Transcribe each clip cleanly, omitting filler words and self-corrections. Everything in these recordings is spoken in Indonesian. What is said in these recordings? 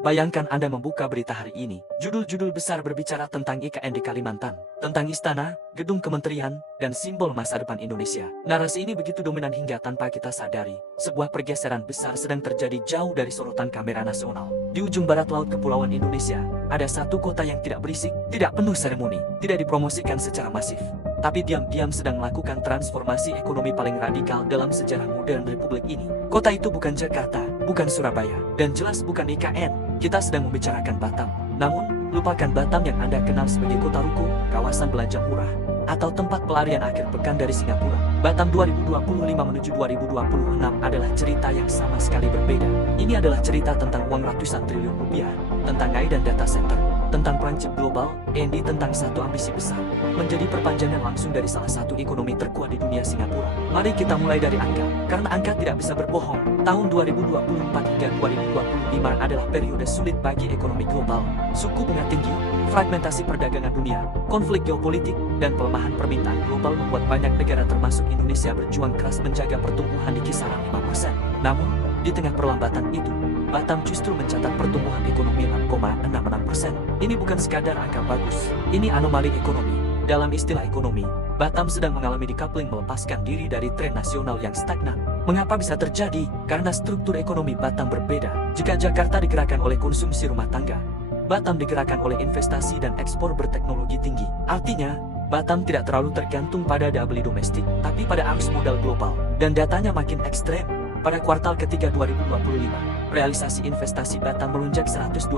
Bayangkan Anda membuka berita hari ini. Judul-judul besar berbicara tentang IKN di Kalimantan, tentang istana, gedung kementerian, dan simbol masa depan Indonesia. Narasi ini begitu dominan hingga tanpa kita sadari, sebuah pergeseran besar sedang terjadi jauh dari sorotan kamera nasional. Di ujung barat laut Kepulauan Indonesia, ada satu kota yang tidak berisik, tidak penuh seremoni, tidak dipromosikan secara masif, tapi diam-diam sedang melakukan transformasi ekonomi paling radikal dalam sejarah modern Republik ini. Kota itu bukan Jakarta, bukan Surabaya, dan jelas bukan IKN. Kita sedang membicarakan Batam. Namun, lupakan Batam yang Anda kenal sebagai kota ruko, kawasan belanja murah, atau tempat pelarian akhir pekan dari Singapura. Batam 2025 menuju 2026 adalah cerita yang sama sekali berbeda. Ini adalah cerita tentang uang ratusan triliun rupiah, tentang AI dan data center, tentang perang chip global, ini tentang satu ambisi besar, menjadi perpanjangan langsung dari salah satu ekonomi terkuat di dunia, Singapura. Mari kita mulai dari angka, karena angka tidak bisa berbohong. Tahun 2024 hingga 2025 adalah periode sulit bagi ekonomi global. Suku bunga tinggi, fragmentasi perdagangan dunia, konflik geopolitik, dan pelemahan permintaan global membuat banyak negara termasuk Indonesia berjuang keras menjaga pertumbuhan di kisaran 5%. Namun, di tengah perlambatan itu, Batam justru mencatat pertumbuhan ekonomi 6,66%. Ini bukan sekadar angka bagus, ini anomali ekonomi. Dalam istilah ekonomi, Batam sedang mengalami decoupling, melepaskan diri dari tren nasional yang stagnan. Mengapa bisa terjadi? Karena struktur ekonomi Batam berbeda. Jika Jakarta digerakkan oleh konsumsi rumah tangga, Batam digerakkan oleh investasi dan ekspor berteknologi tinggi. Artinya, Batam tidak terlalu tergantung pada daya beli domestik, tapi pada arus modal global. Dan datanya makin ekstrem. Pada kuartal ketiga 2025, realisasi investasi Batam melonjak 123%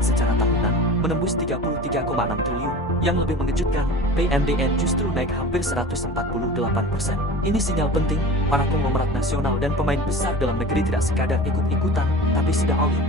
secara tahunan, menembus 33,6 triliun. Yang lebih mengejutkan, PMDN justru naik hampir 148%. Ini sinyal penting, para konglomerat nasional dan pemain besar dalam negeri tidak sekadar ikut-ikutan, tapi sudah all in.